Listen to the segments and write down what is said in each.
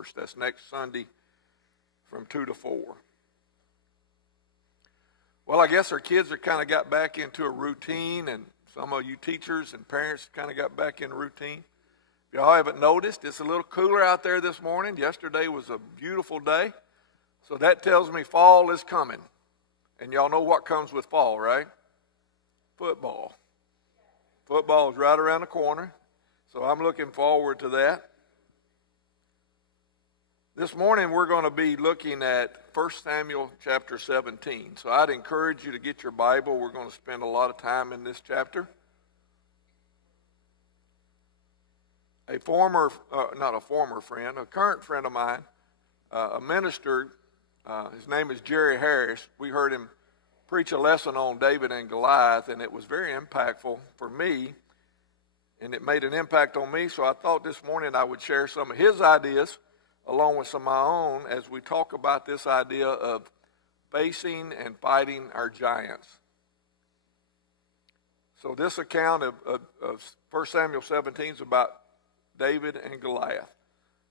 21st. That's next Sunday from 2 to 4. Well, I guess our kids are kind of got back into a routine, and some of you teachers and parents kind of got back in routine. If y'all haven't noticed, it's a little cooler out there this morning. Yesterday was a beautiful day. So that tells me fall is coming. And y'all know what comes with fall, right? Football. Football is right around the corner. So I'm looking forward to that. This morning we're going to be looking at 1 Samuel chapter 17. So I'd encourage you to get your Bible. We're going to spend a lot of time in this chapter. A current friend of mine, a minister, his name is Jerry Harris. We heard him preach a lesson on David and Goliath, and it was very impactful for me, and it made an impact on me. So I thought this morning I would share some of his ideas along with some of my own as we talk about this idea of facing and fighting our giants. So this account of 1 Samuel 17 is about David and Goliath.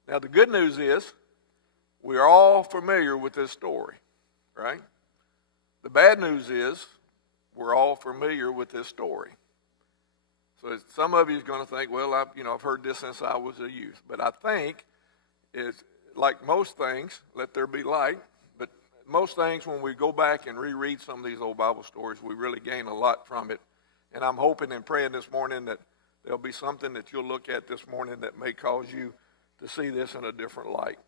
Now the good news is we are all familiar with this story, right? The bad news is we're all familiar with this story. So some of you is going to think, well, I've heard this since I was a youth. But I think it's like most things, let there be light. But most things, when we go back and reread some of these old Bible stories, we really gain a lot from it. And I'm hoping and praying this morning that there'll be something that you'll look at this morning that may cause you to see this in a different light.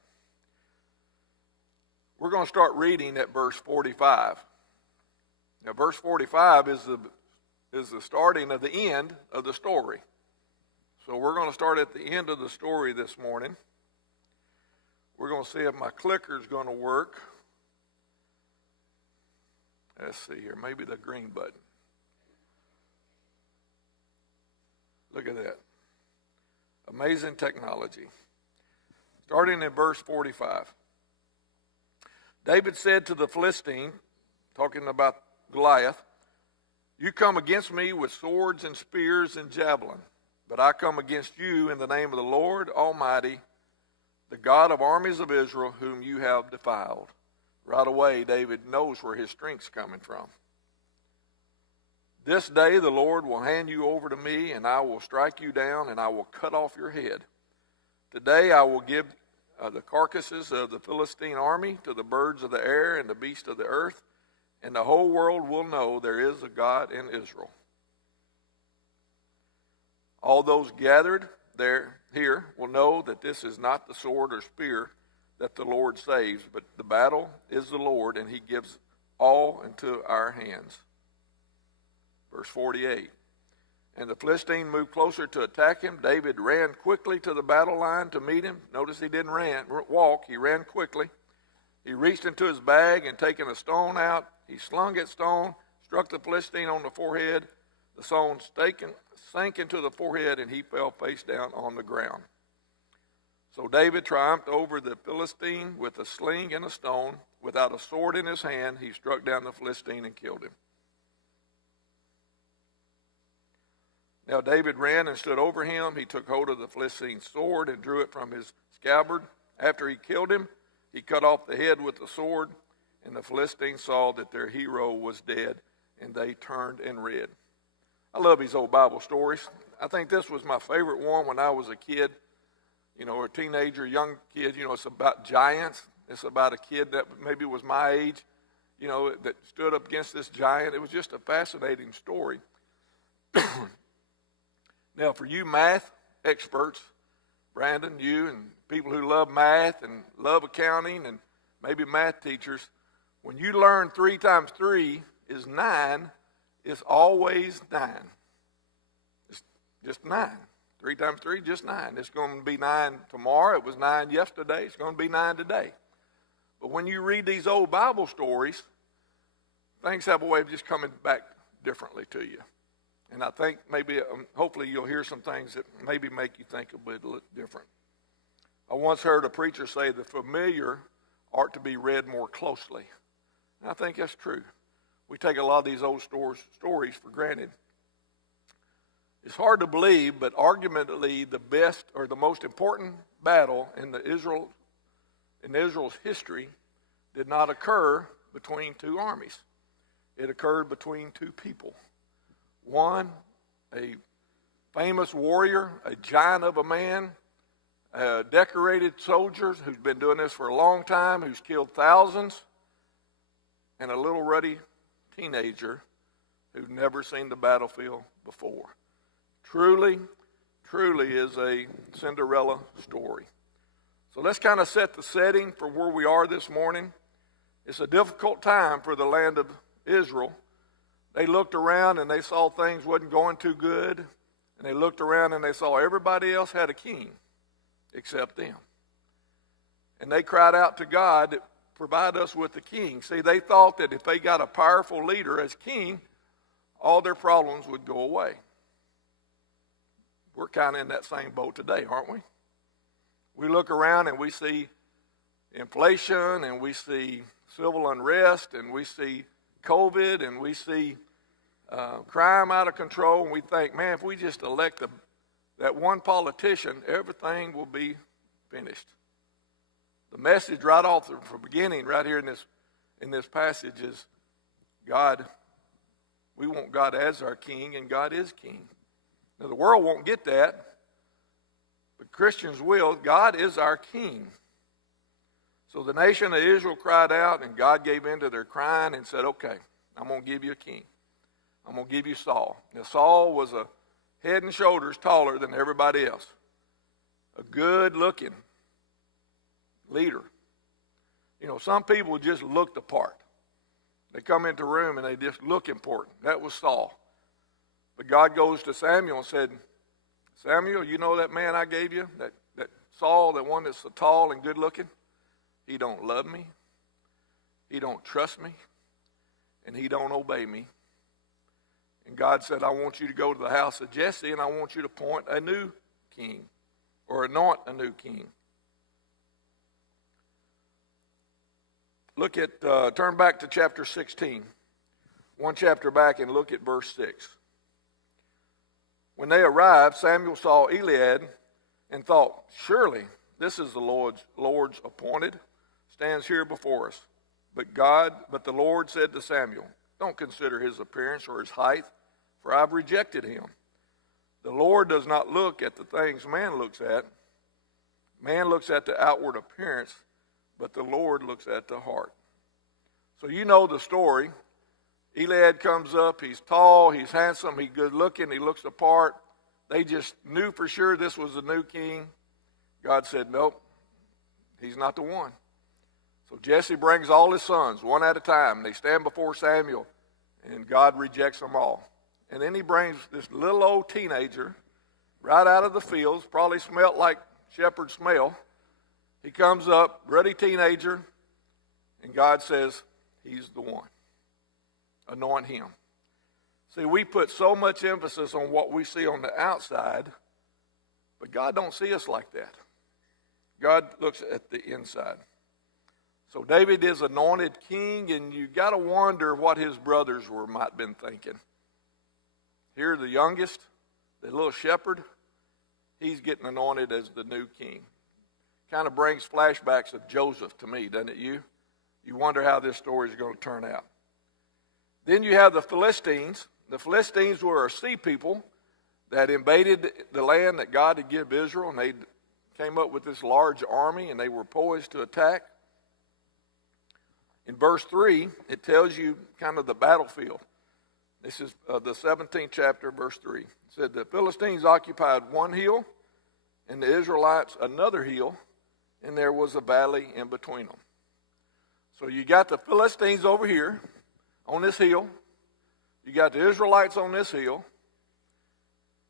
We're going to start reading at verse 45. Now, verse 45 is the starting of the end of the story. So we're going to start at the end of the story this morning. We're going to see if my clicker is going to work. Let's see here. Maybe the green button. Look at that. Amazing technology. Starting in verse 45. David said to the Philistine, talking about Goliath, "You come against me with swords and spears and javelin, but I come against you in the name of the Lord Almighty, the God of armies of Israel, whom you have defiled." Right away, David knows where his strength's coming from. "This day the Lord will hand you over to me, and I will strike you down, and I will cut off your head. Today I will give the carcasses of the Philistine army to the birds of the air and the beasts of the earth, and the whole world will know there is a God in Israel. All those gathered here will know that this is not the sword or spear that the Lord saves, but the battle is the Lord, and he gives all into our hands." Verse 48. And the Philistine moved closer to attack him. David ran quickly to the battle line to meet him. Notice he didn't walk, he ran quickly. He reached into his bag and taking a stone out, he slung that stone, struck the Philistine on the forehead. The stone sank into the forehead, and he fell face down on the ground. So David triumphed over the Philistine with a sling and a stone. Without a sword in his hand, he struck down the Philistine and killed him. Now David ran and stood over him. He took hold of the Philistine's sword and drew it from his scabbard. After he killed him, he cut off the head with the sword, and the Philistines saw that their hero was dead, and they turned and ran. I love these old Bible stories. I think this was my favorite one when I was a kid, or a teenager, young kid. It's about giants. It's about a kid that maybe was my age, that stood up against this giant. It was just a fascinating story. Now, for you math experts, Brandon, you and people who love math and love accounting and maybe math teachers, when you learn 3 times 3 is 9, it's always 9. It's just 9. 3 times 3, just 9. It's going to be 9 tomorrow. It was 9 yesterday. It's going to be 9 today. But when you read these old Bible stories, things have a way of just coming back differently to you. And I think maybe, hopefully you'll hear some things that maybe make you think a bit different. I once heard a preacher say the familiar ought to be read more closely. And I think that's true. We take a lot of these old stories for granted. It's hard to believe, but arguably the best or the most important battle in the in Israel's history did not occur between two armies. It occurred between two people. One, a famous warrior, a giant of a man, a decorated soldier who's been doing this for a long time, who's killed thousands, and a little ruddy teenager who'd never seen the battlefield before. Truly is a Cinderella story. So let's kind of set the setting for where we are this morning. It's a difficult time for the land of Israel. They looked around and they saw things wasn't going too good. And they looked around and they saw everybody else had a king except them. And they cried out to God, provide us with a king. See, they thought that if they got a powerful leader as king, all their problems would go away. We're kind of in that same boat today, aren't we? We look around and we see inflation and we see civil unrest and we see COVID and we see crime out of control, and we think, man, if we just elect that one politician, everything will be finished. The message right off the beginning, right here in this passage, is God. We want God as our king, and God is king. Now, the world won't get that, but Christians will. God is our king. So the nation of Israel cried out, and God gave in to their crying and said, okay, I'm going to give you a king. I'm going to give you Saul. Now, Saul was a head and shoulders taller than everybody else. A good-looking leader. You know, some people just look the part. They come into a room and they just look important. That was Saul. But God goes to Samuel and said, Samuel, you know that man I gave you? That Saul, the one that's so tall and good-looking? He don't love me. He don't trust me. And he don't obey me. And God said, I want you to go to the house of Jesse and I want you to appoint a new king or anoint a new king. Look at, turn back to chapter 16. One chapter back and look at verse 6. When they arrived, Samuel saw Eliab and thought, surely this is the Lord's appointed, stands here before us. But the Lord said to Samuel, don't consider his appearance or his height, for I've rejected him. The Lord does not look at the things man looks at. Man looks at the outward appearance, but the Lord looks at the heart. So you know the story. Eliab comes up. He's tall. He's handsome. He's good looking. He looks the part. They just knew for sure this was the new king. God said, nope, he's not the one. So Jesse brings all his sons one at a time. They stand before Samuel, and God rejects them all. And then he brings this little old teenager right out of the fields, probably smelled like shepherd smell. He comes up, ruddy teenager, and God says, he's the one. Anoint him. See, we put so much emphasis on what we see on the outside, but God don't see us like that. God looks at the inside. So David is anointed king, and you got to wonder what his brothers might have been thinking. Here, the youngest, the little shepherd, he's getting anointed as the new king. Kind of brings flashbacks of Joseph to me, doesn't it, you? You wonder how this story is going to turn out. Then you have the Philistines. The Philistines were a sea people that invaded the land that God had given Israel, and they came up with this large army, and they were poised to attack. In verse 3, it tells you kind of the battlefield. This is the 17th chapter, verse 3. It said, the Philistines occupied one hill, and the Israelites another hill, and there was a valley in between them. So you got the Philistines over here on this hill. You got the Israelites on this hill.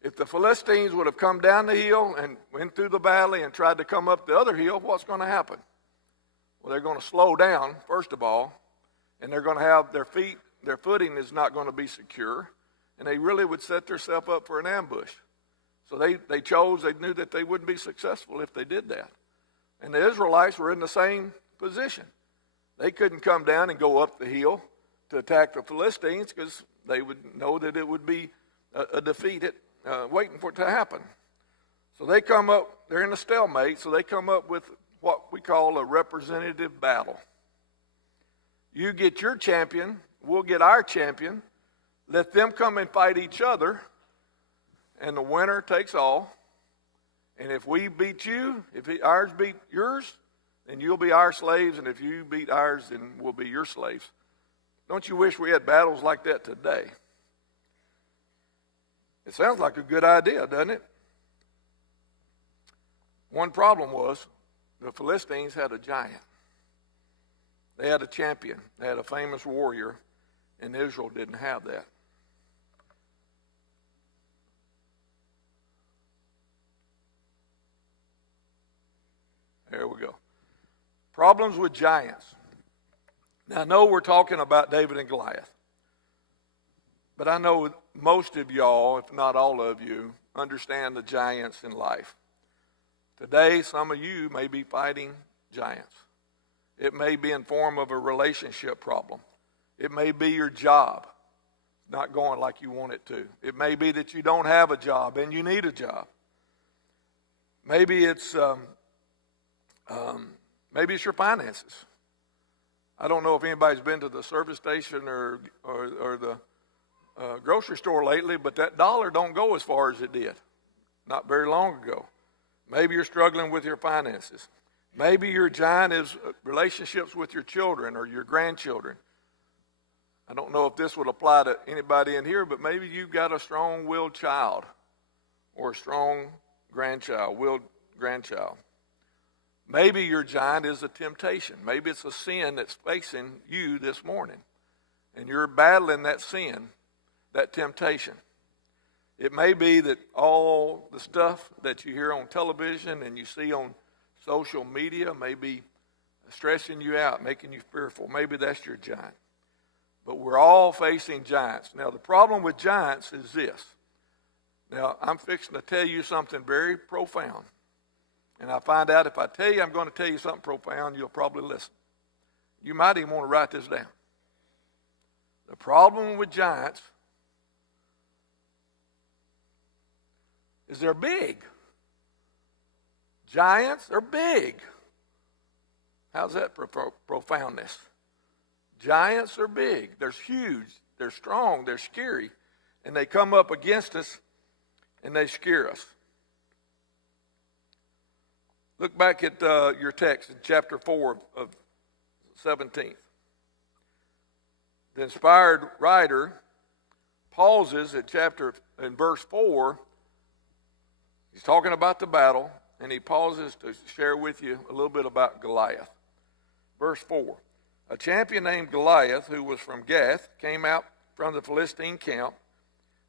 If the Philistines would have come down the hill and went through the valley and tried to come up the other hill, what's going to happen? Well, they're going to slow down, first of all, and they're going to have their footing is not going to be secure, and they really would set themselves up for an ambush. So they knew that they wouldn't be successful if they did that. And the Israelites were in the same position. They couldn't come down and go up the hill to attack the Philistines because they would know that it would be a defeat waiting for it to happen. So they come up, they're in a stalemate, so they come up with what we call a representative battle. You get your champion, we'll get our champion. Let them come and fight each other, and the winner takes all. And if we beat you, if ours beat yours, then you'll be our slaves, and if you beat ours, then we'll be your slaves. Don't you wish we had battles like that today? It sounds like a good idea, doesn't it? One problem was the Philistines had a giant. They had a champion. They had a famous warrior, and Israel didn't have that. There we go. Problems with giants. Now, I know we're talking about David and Goliath, but I know most of y'all, if not all of you, understand the giants in life. Today, some of you may be fighting giants. It may be in form of a relationship problem. It may be your job not going like you want it to. It may be that you don't have a job and you need a job. Maybe it's your finances. I don't know if anybody's been to the service station or the grocery store lately, but that dollar don't go as far as it did not very long ago. Maybe you're struggling with your finances. Maybe your giant is relationships with your children or your grandchildren. I don't know if this would apply to anybody in here, but maybe you've got a strong-willed child or a strong grandchild, willed grandchild. Maybe your giant is a temptation. Maybe it's a sin that's facing you this morning, and you're battling that sin, that temptation. It may be that all the stuff that you hear on television and you see on social media may be stressing you out, making you fearful. Maybe that's your giant. But we're all facing giants. Now, the problem with giants is this. Now, I'm fixing to tell you something very profound. And I find out if I tell you I'm going to tell you something profound, you'll probably listen. You might even want to write this down. The problem with giants is they're big. Giants are big. How's that profoundness? Giants are big. They're huge. They're strong. They're scary. And they come up against us and they scare us. Look back at your text in chapter 4 of 17. The inspired writer pauses in verse 4. He's talking about the battle, and he pauses to share with you a little bit about Goliath. Verse 4. A champion named Goliath, who was from Gath, came out from the Philistine camp.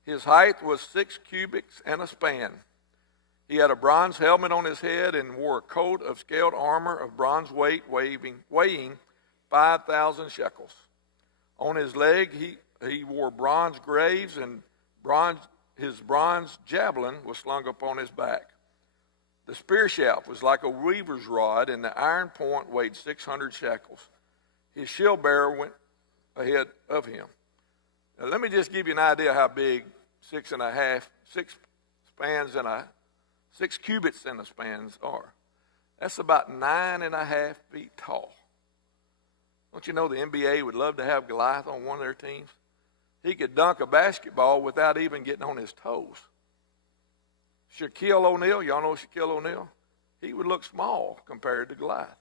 His height was 6 cubits and a span. He had a bronze helmet on his head and wore a coat of scaled armor of bronze weight, weighing 5,000 shekels. On his leg he wore bronze greaves, and his bronze javelin was slung upon his back. The spear shaft was like a weaver's rod, and the iron point weighed 600 shekels. His shield bearer went ahead of him. Now, let me just give you an idea how big 6 cubits and a spans are. That's about 9.5 feet tall. Don't you know the NBA would love to have Goliath on one of their teams? He could dunk a basketball without even getting on his toes. Shaquille O'Neal, y'all know Shaquille O'Neal? He would look small compared to Goliath.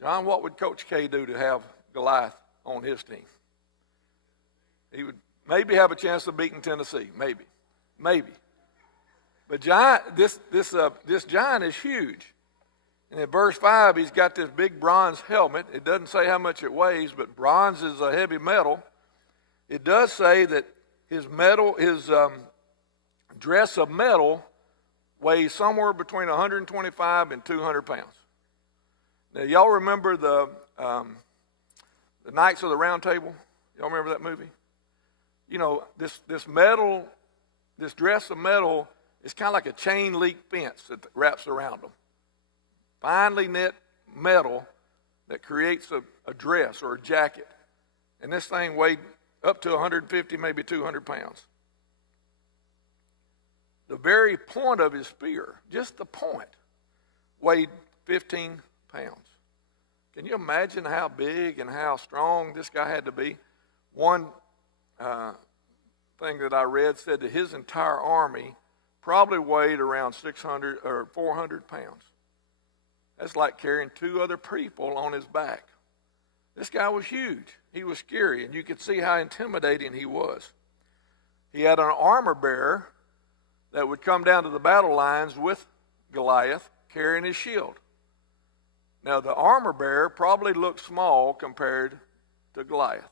John, what would Coach K do to have Goliath on his team? He would maybe have a chance of beating Tennessee. Maybe. But this giant is huge. And in verse 5, he's got this big bronze helmet. It doesn't say how much it weighs, but bronze is a heavy metal. It does say that his dress of metal weighs somewhere between 125 and 200 pounds. Now, y'all remember the Knights of the Round Table? Y'all remember that movie? You know, this dress of metal is kind of like a chain link fence that wraps around them. Finely knit metal that creates a dress or a jacket. And this thing weighed up to 150, maybe 200 pounds. The very point of his spear, just the point, weighed 15 pounds. Can you imagine how big and how strong this guy had to be? One thing that I read said that his entire army probably weighed around 600 or 400 pounds. That's like carrying two other people on his back. This guy was huge. He was scary, and you could see how intimidating he was. He had an armor bearer that would come down to the battle lines with Goliath carrying his shield. Now, the armor bearer probably looked small compared to Goliath,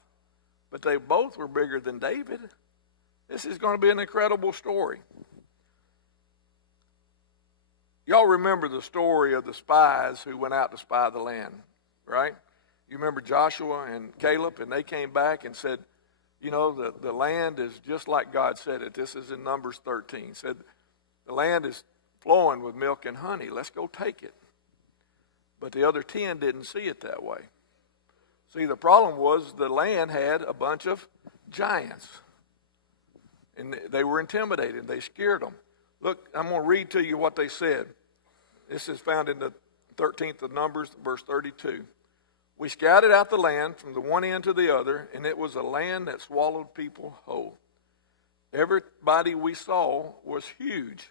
but they both were bigger than David. This is going to be an incredible story. Y'all remember the story of the spies who went out to spy the land, right? You remember Joshua and Caleb, and they came back and said, you know, the land is just like God said it. This is in Numbers 13. Said, the land is flowing with milk and honey. Let's go take it. But the other 10 didn't see it that way. See, the problem was the land had a bunch of giants. And they were intimidated. They scared them. Look, I'm going to read to you what they said. This is found in the 13th of Numbers, verse 32. We scouted out the land from the one end to the other, and it was a land that swallowed people whole. Everybody we saw was huge.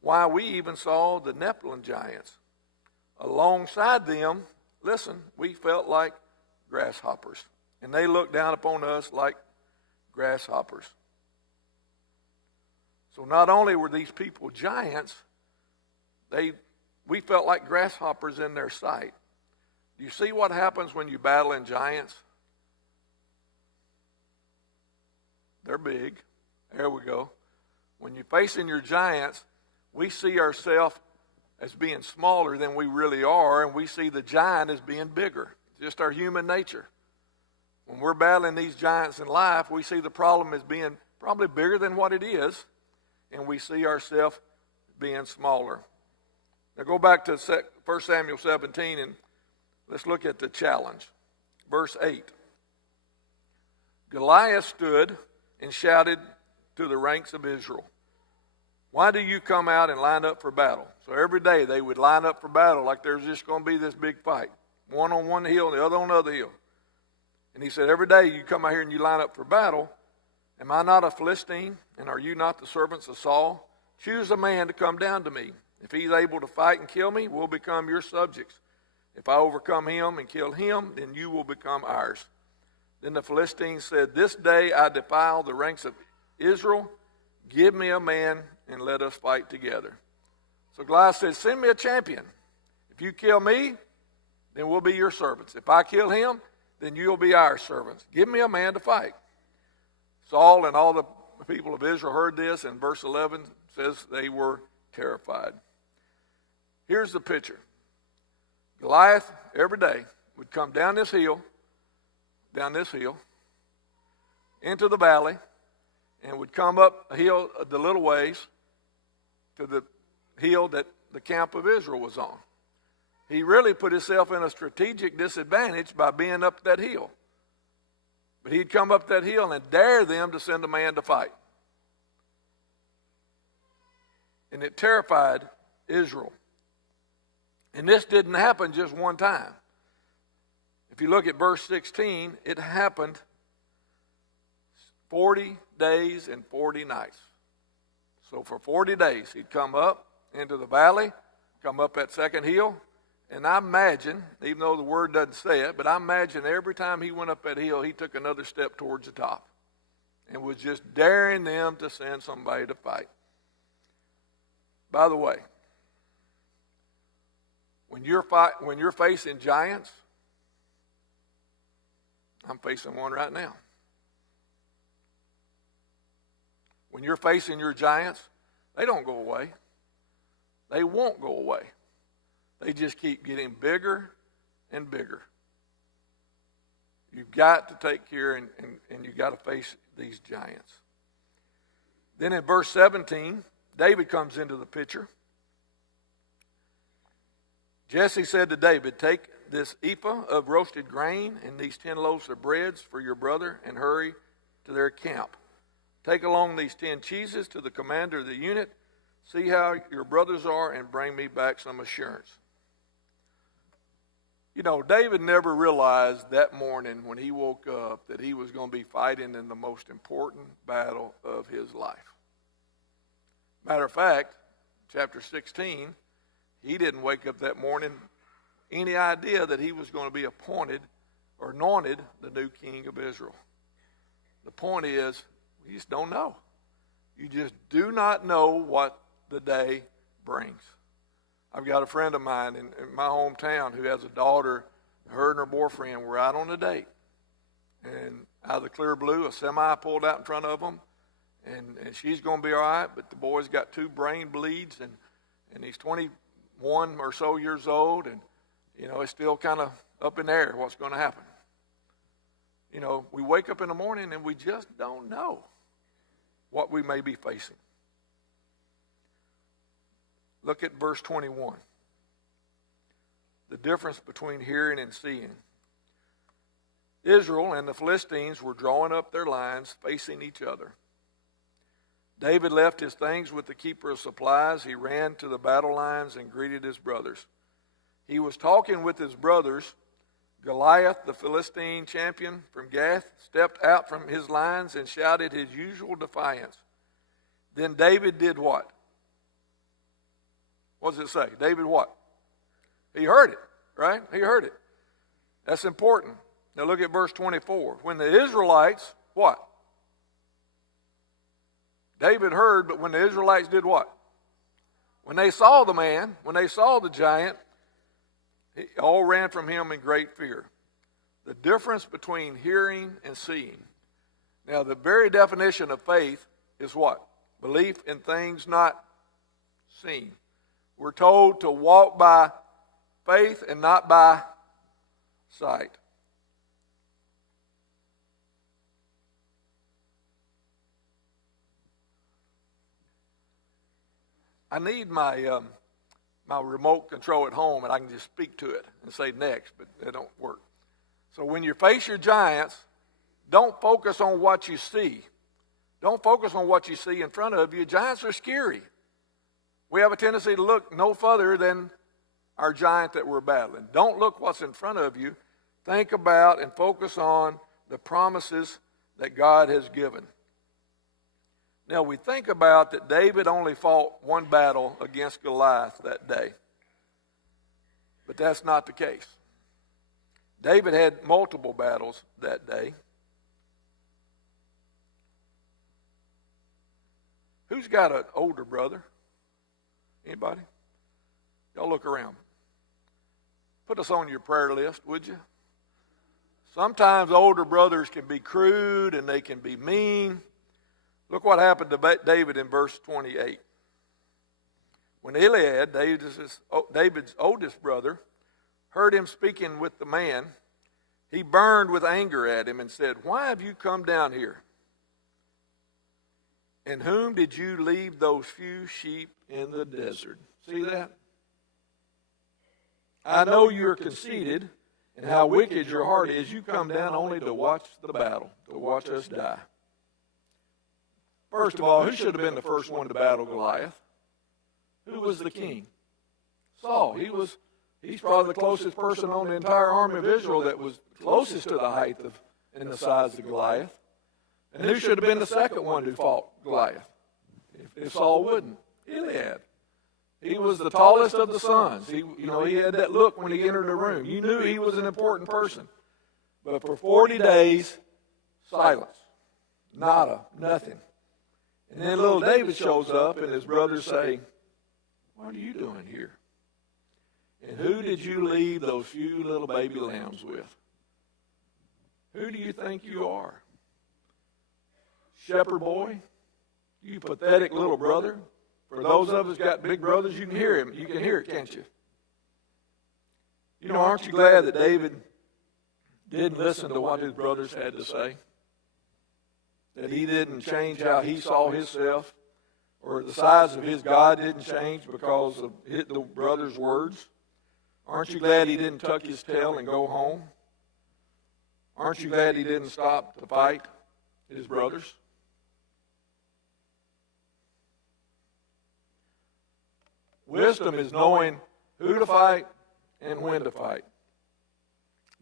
Why, we even saw the Nephilim giants. Alongside them, listen, we felt like grasshoppers, and they looked down upon us like grasshoppers. So not only were these people giants, we felt like grasshoppers in their sight. Do you see what happens when you battle in giants? They're big. There we go. When you're facing your giants, we see ourselves as being smaller than we really are, and we see the giant as being bigger. Just our human nature. When we're battling these giants in life, we see the problem as being probably bigger than what it is, and we see ourselves being smaller. Now go back to 1 Samuel 17, and let's look at the challenge. Verse 8. Goliath stood and shouted to the ranks of Israel, why do you come out and line up for battle? So every day they would line up for battle like there's just going to be this big fight. One on one hill and the other on the other hill. And he said, every day you come out here and you line up for battle. Am I not a Philistine, and are you not the servants of Saul? Choose a man to come down to me. If he's able to fight and kill me, we'll become your subjects. If I overcome him and kill him, then you will become ours. Then the Philistines said, this day I defile the ranks of Israel. Give me a man and let us fight together. So Goliath said, send me a champion. If you kill me, then we'll be your servants. If I kill him, then you'll be our servants. Give me a man to fight. Saul and all the people of Israel heard this, and verse 11 says they were terrified. Here's the picture. Goliath, every day, would come down this hill, into the valley, and would come up a hill the little ways to the hill that the camp of Israel was on. He really put himself in a strategic disadvantage by being up that hill. But he'd come up that hill and dare them to send a man to fight. And it terrified Israel. And this didn't happen just one time. If you look at verse 16, it happened 40 days and 40 nights. So for 40 days, he'd come up into the valley, come up that second hill, and I imagine, even though the word doesn't say it, but I imagine every time he went up that hill, he took another step towards the top and was just daring them to send somebody to fight. By the way, when you're facing giants, I'm facing one right now. When you're facing your giants, they don't go away. They won't go away. They just keep getting bigger and bigger. You've got to take care and you've got to face these giants. Then in verse 17, David comes into the picture. Jesse said to David, take this ephah of roasted grain and these 10 loaves of breads for your brother and hurry to their camp. Take along these 10 cheeses to the commander of the unit. See how your brothers are and bring me back some assurance. You know, David never realized that morning when he woke up that he was going to be fighting in the most important battle of his life. Matter of fact, chapter 16, he didn't wake up that morning any idea that he was going to be appointed or anointed the new king of Israel. The point is, you just don't know. You just do not know what the day brings. I've got a friend of mine in my hometown who has a daughter. Her and her boyfriend were out on a date. And out of the clear blue, a semi pulled out in front of them. And she's going to be all right, but the boy's got 2 brain bleeds, and he's 21 or so years old, and, you know, it's still kind of up in the air what's going to happen. You know, we wake up in the morning and we just don't know what we may be facing. Look at verse 21. The difference between hearing and seeing. Israel and the Philistines were drawing up their lines facing each other. David left his things with the keeper of supplies. He ran to the battle lines and greeted his brothers. He was talking with his brothers. Goliath, the Philistine champion from Gath, stepped out from his lines and shouted his usual defiance. Then David did what? What does it say? David what? He heard it, right? He heard it. That's important. Now look at verse 24. When the Israelites, what? David heard, but when the Israelites did what? When they saw the man, when they saw the giant, they all ran from him in great fear. The difference between hearing and seeing. Now, the very definition of faith is what? Belief in things not seen. We're told to walk by faith and not by sight. I need my remote control at home, and I can just speak to it and say next, but it don't work. So when you face your giants, don't focus on what you see. Don't focus on what you see in front of you. Giants are scary. We have a tendency to look no further than our giant that we're battling. Don't look what's in front of you. Think about and focus on the promises that God has given. Now, we think about that David only fought one battle against Goliath that day. But that's not the case. David had multiple battles that day. Who's got an older brother? Anybody? Y'all look around. Put us on your prayer list, would you? Sometimes older brothers can be crude and they can be mean. Look what happened to David in verse 28. When Eliab, David's oldest brother, heard him speaking with the man, he burned with anger at him and said, "Why have you come down here? And whom did you leave those few sheep in the desert?" See that? "I know you're conceited and how wicked your heart is. You come down only to watch the battle, to watch us die." First of all, who should have been the first one to battle Goliath? Who was the king? Saul. He's probably the closest person on the entire army of Israel that was closest to the height of and the size of Goliath. And who should have been the second one who fought Goliath? If Saul wouldn't? Eliab. He was the tallest of the sons. He had that look when he entered the room. You knew he was an important person. But for 40 days, silence. Nada. Nothing. And then little David shows up and his brothers say, "What are you doing here? And who did you leave those few little baby lambs with? Who do you think you are? Shepherd boy? You pathetic little brother?" For those of us got big brothers, you can hear him. You can hear it, can't you? You know, aren't you glad that David didn't listen to what his brothers had to say? That he didn't change how he saw himself, or the size of his God didn't change because of the brothers' words? Aren't you glad he didn't tuck his tail and go home? Aren't you glad he didn't stop to fight his brothers? Wisdom is knowing who to fight and when to fight.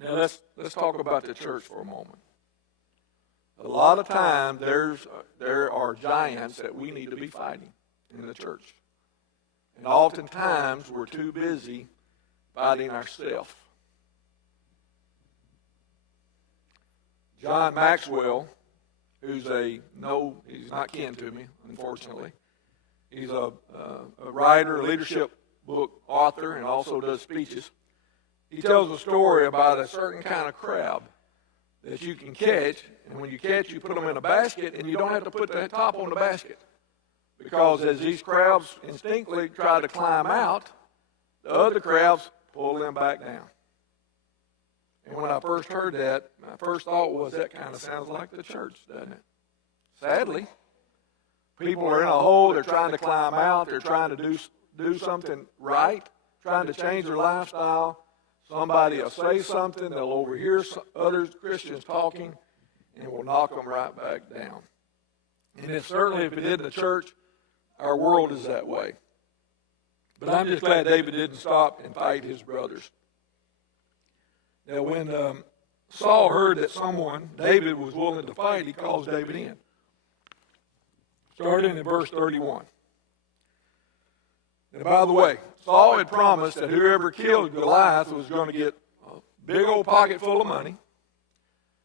Now let's talk about the church for a moment. A lot of times there are giants that we need to be fighting in the church. And oftentimes we're too busy fighting ourselves. John Maxwell, he's not kin to me, unfortunately. He's a writer, a leadership book author, and also does speeches. He tells a story about a certain kind of crab that you can catch, and when you catch, you put them in a basket, and you don't have to put the top on the basket. Because as these crabs instinctively try to climb out, the other crabs pull them back down. And when I first heard that, my first thought was, that kind of sounds like the church, doesn't it? Sadly, people are in a hole, they're trying to climb out, they're trying to do something right, trying to change their lifestyle. Somebody will say something, they'll overhear other Christians talking, and will knock them right back down. And if it did in the church, our world is that way. But I'm just glad David didn't stop and fight his brothers. Now, when Saul heard that David was willing to fight, he calls David in. Starting in verse 31. And by the way, Saul had promised that whoever killed Goliath was going to get a big old pocket full of money.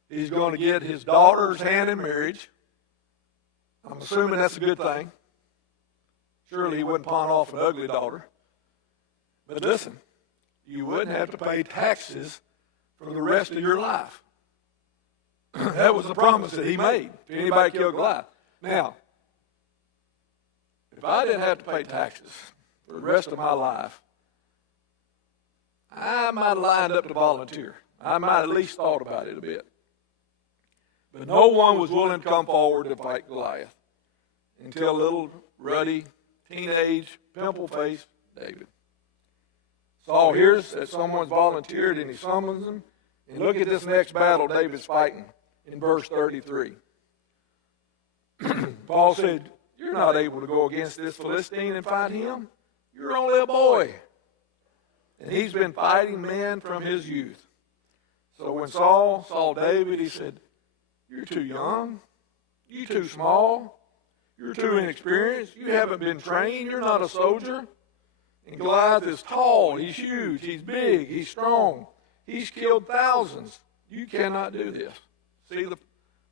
He's going to get his daughter's hand in marriage. I'm assuming that's a good thing. Surely he wouldn't pawn off an ugly daughter. But listen, you wouldn't have to pay taxes for the rest of your life. That was the promise that he made to anybody who killed Goliath. Now, if I didn't have to pay taxes for the rest of my life, I might have lined up to volunteer. I might have at least thought about it a bit. But no one was willing to come forward to fight Goliath until little ruddy, teenage, pimple-faced David. Saul hears that someone's volunteered and he summons them. And look at this next battle David's fighting in verse 33. Paul said, "You're not able to go against this Philistine and fight him. You're only a boy." And he's been fighting men from his youth. So when Saul saw David, he said, "You're too young. You're too small. You're too inexperienced. You haven't been trained. You're not a soldier." And Goliath is tall. He's huge. He's big. He's strong. He's killed thousands. You cannot do this. See the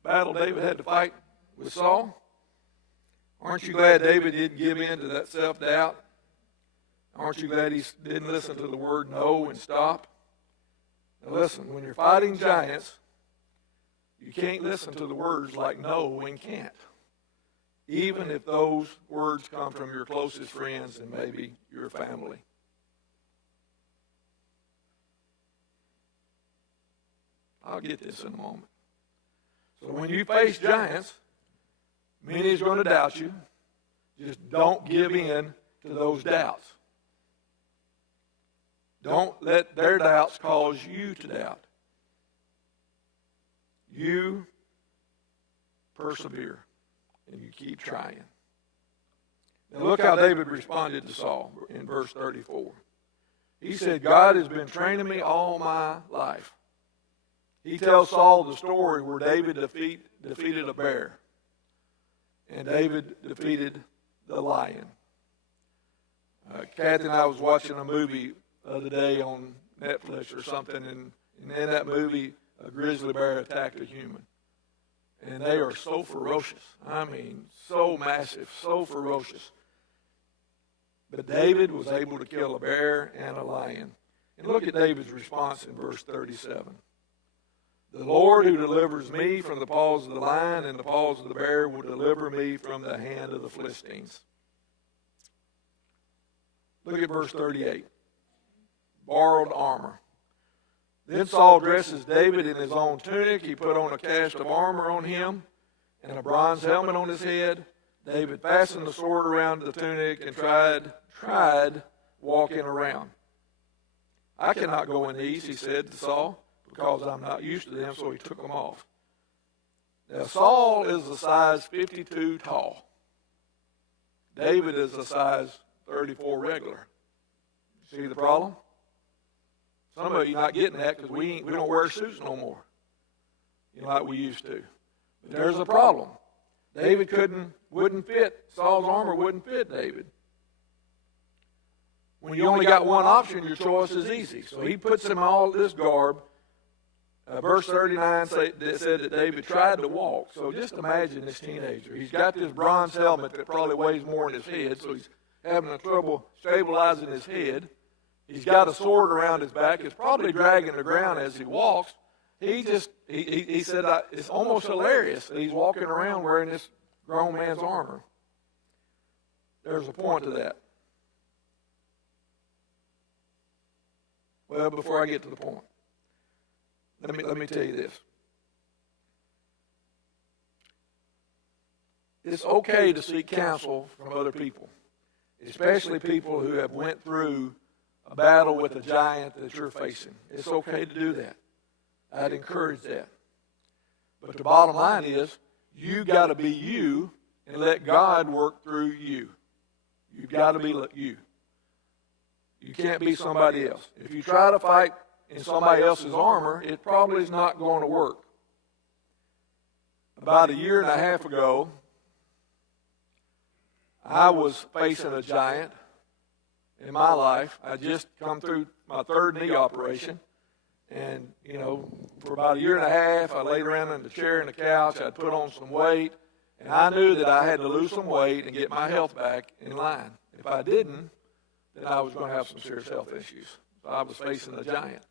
battle David had to fight with Saul? Aren't you glad David didn't give in to that self-doubt? Aren't you glad he didn't listen to the word no and stop? Now listen, when you're fighting giants, you can't listen to the words like no and can't, even if those words come from your closest friends and maybe your family. I'll get this in a moment. So when you face giants, many is going to doubt you. Just don't give in to those doubts. Don't let their doubts cause you to doubt. You persevere and you keep trying. Now look how David responded to Saul in verse 34. He said, "God has been training me all my life." He tells Saul the story where David defeated a bear. And David defeated the lion. Kathy and I was watching a movie the other day on Netflix or something, and in that movie, a grizzly bear attacked a human. And they are so ferocious. I mean, so massive, so ferocious. But David was able to kill a bear and a lion. And look at David's response in verse 37. "The Lord who delivers me from the paws of the lion and the paws of the bear will deliver me from the hand of the Philistines." Look at verse 38. Borrowed armor. Then Saul dresses David in his own tunic. He put on a cast of armor on him and a bronze helmet on his head. David fastened the sword around the tunic and tried walking around. "I cannot go in these," he said to Saul, "because I'm not used to them," so he took them off. Now Saul is a size 52 tall. David is a size 34 regular. See the problem? Some of you not getting that because we don't wear suits no more, like we used to. But there's a problem. David wouldn't fit. Saul's armor wouldn't fit David. When you only got one option, your choice is easy. So he puts him all this garb. Verse 39 said that David tried to walk. So just imagine this teenager. He's got this bronze helmet that probably weighs more than his head, so he's having trouble stabilizing his head. He's got a sword around his back. It's probably dragging the ground as he walks. He said, it's almost hilarious that he's walking around wearing this grown man's armor. There's a point to that. Well, before I get to the point, let me tell you this. It's okay to seek counsel from other people, especially people who have went through a battle with a giant that you're facing. It's okay to do that. I'd encourage that. But the bottom line is, you got to be you and let God work through you. You've got to be you. You can't be somebody else. If you try to fight in somebody else's armor, it probably is not going to work. About a year and a half ago, I was facing a giant in my life. I just come through my third knee operation. And, for about a year and a half, I laid around in the chair and the couch. I'd put on some weight. And I knew that I had to lose some weight and get my health back in line. If I didn't, then I was going to have some serious health issues. So I was facing a giant.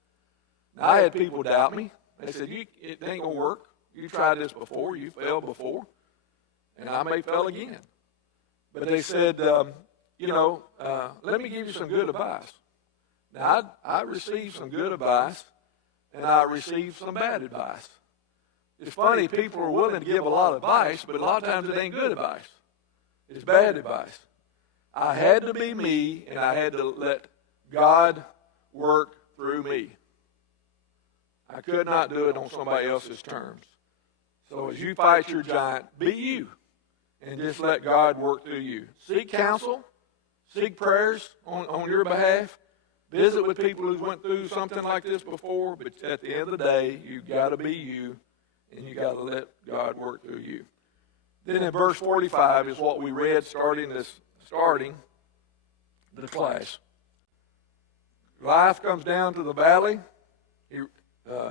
Now, I had people doubt me. They said, it ain't going to work. You tried this before. You failed before. And I may fail again. But they said, let me give you some good advice. Now, I received some good advice, and I received some bad advice. It's funny, people are willing to give a lot of advice, but a lot of times it ain't good advice. It's bad advice. I had to be me, and I had to let God work through me. I could not do it on somebody else's terms. So as you fight your giant, be you, and just let God work through you. Seek counsel, seek prayers on your behalf. Visit with people who went through something like this before, but at the end of the day, you've got to be you, and you've got to let God work through you. Then in verse 45 is what we read starting the class. Goliath comes down to the valley.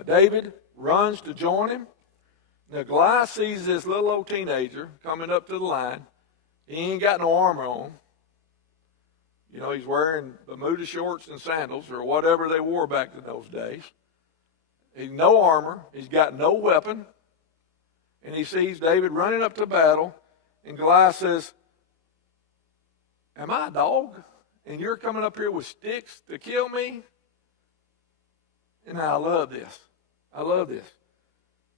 David runs to join him. Now Goliath sees this little old teenager coming up to the line. He ain't got no armor on. He's wearing Bermuda shorts and sandals or whatever they wore back in those days. He's no armor. He's got no weapon. And he sees David running up to battle. And Goliath says, am I a dog? And you're coming up here with sticks to kill me? And I love this. I love this.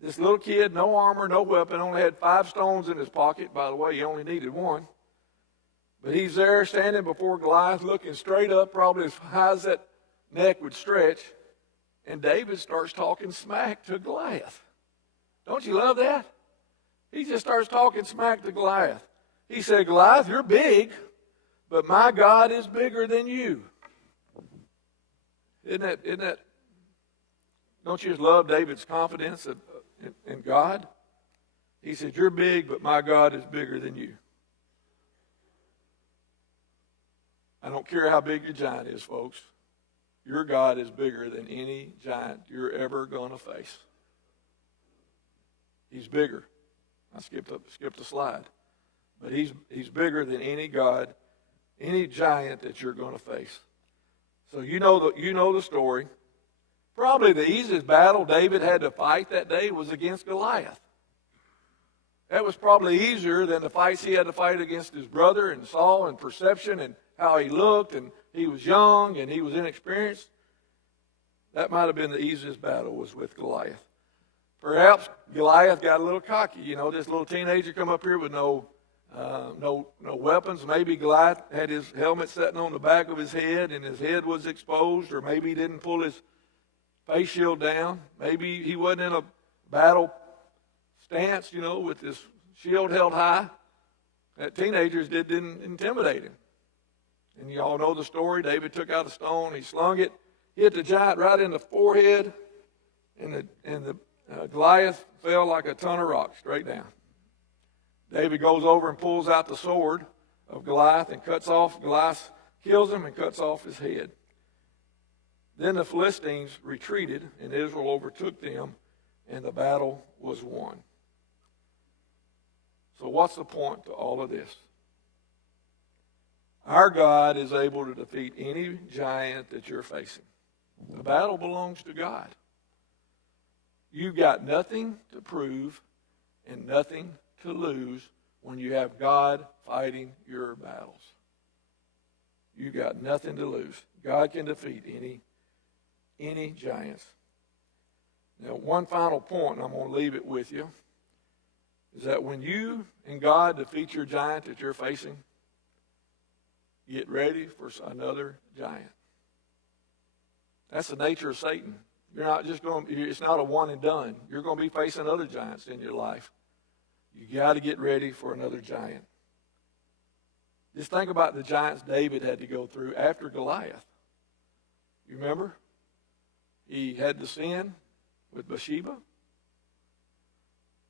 This little kid, no armor, no weapon, only had 5 stones in his pocket. By the way, he only needed 1. But he's there standing before Goliath, looking straight up, probably as high as that neck would stretch. And David starts talking smack to Goliath. Don't you love that? He just starts talking smack to Goliath. He said, Goliath, you're big, but my God is bigger than you. Isn't that? Don't you just love David's confidence in God? He said, you're big, but my God is bigger than you. I don't care how big your giant is, folks. Your God is bigger than any giant you're ever going to face. He's bigger. I skipped a slide. But he's bigger than any God, any giant that you're going to face. So you know the story. Probably the easiest battle David had to fight that day was against Goliath. That was probably easier than the fights he had to fight against his brother and Saul and perception and how he looked, and he was young and he was inexperienced. That might have been the easiest battle, was with Goliath. Perhaps Goliath got a little cocky. This little teenager come up here with no weapons. Maybe Goliath had his helmet sitting on the back of his head and his head was exposed, or maybe he didn't pull his face shield down. Maybe he wasn't in a battle stance, with his shield held high. That teenagers didn't intimidate him. And you all know the story. David took out a stone, he slung it, hit the giant right in the forehead, and the Goliath fell like a ton of rocks straight down. David goes over and pulls out the sword of Goliath and Goliath kills him and cuts off his head. Then the Philistines retreated, and Israel overtook them, and the battle was won. So what's the point to all of this? Our God is able to defeat any giant that you're facing. The battle belongs to God. You've got nothing to prove and nothing to lose when you have God fighting your battles. You've got nothing to lose. God can defeat any giants. Now, one final point, and I'm going to leave it with you, is that when you and God defeat your giant that you're facing, get ready for another giant. That's the nature of Satan. You're not just going. It's not a one and done. You're going to be facing other giants in your life. You got to get ready for another giant. Just think about the giants David had to go through after Goliath. You remember? He had the sin with Bathsheba.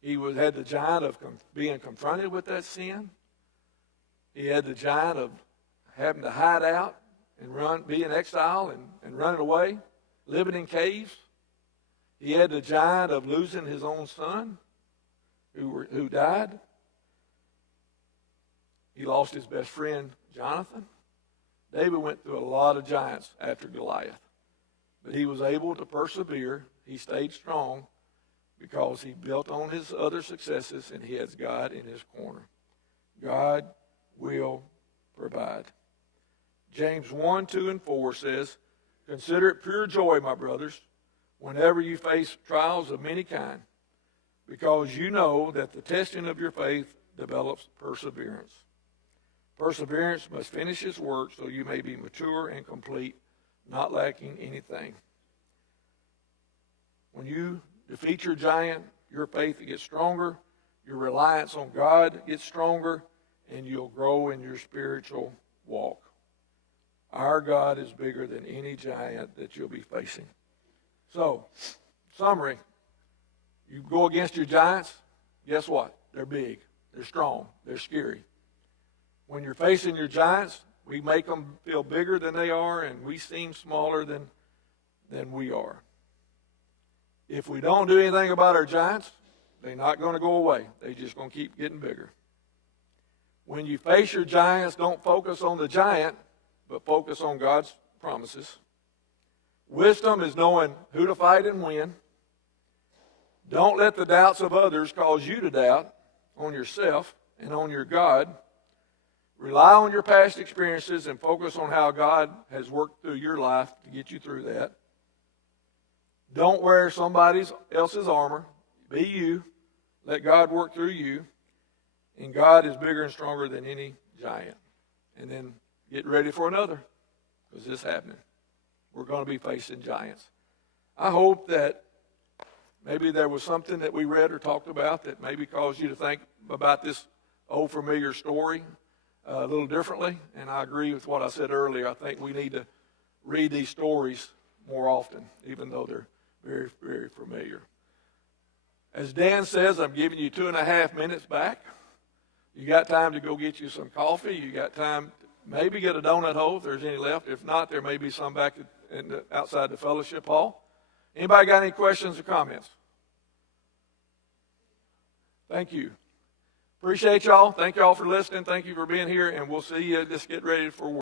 He had the giant of being confronted with that sin. He had the giant of having to hide out and be in exile and running away, living in caves. He had the giant of losing his own son who died. He lost his best friend, Jonathan. David went through a lot of giants after Goliath. But he was able to persevere. He stayed strong because he built on his other successes and he has God in his corner. God will provide. James 1, 2, and 4 says, "Consider it pure joy, my brothers, whenever you face trials of many kind, because you know that the testing of your faith develops perseverance. Perseverance must finish its work so you may be mature and complete, not lacking anything." When you defeat your giant, your faith gets stronger, your reliance on God gets stronger, and you'll grow in your spiritual walk. Our God is bigger than any giant that you'll be facing. So, summary, you go against your giants, guess what? They're big, they're strong, they're scary. When you're facing your giants, we make them feel bigger than they are, and we seem smaller than we are. If we don't do anything about our giants, they're not going to go away. They're just going to keep getting bigger. When you face your giants, don't focus on the giant, but focus on God's promises. Wisdom is knowing who to fight and when. Don't let the doubts of others cause you to doubt on yourself and on your God. Rely on your past experiences and focus on how God has worked through your life to get you through that. Don't wear somebody else's armor. Be you. Let God work through you. And God is bigger and stronger than any giant. And then get ready for another, because this is happening. We're going to be facing giants. I hope that maybe there was something that we read or talked about that maybe caused you to think about this old familiar story a little differently. And I agree with what I said earlier. I think we need to read these stories more often, even though they're very, very familiar. As Dan says, I'm giving you 2.5 minutes back. You got time to go get you some coffee. You got time to maybe get a donut hole if there's any left. If not, there may be some back outside the fellowship hall. Anybody got any questions or comments? Thank you. Appreciate y'all. Thank y'all for listening. Thank you for being here, and we'll see you. Just get ready for work.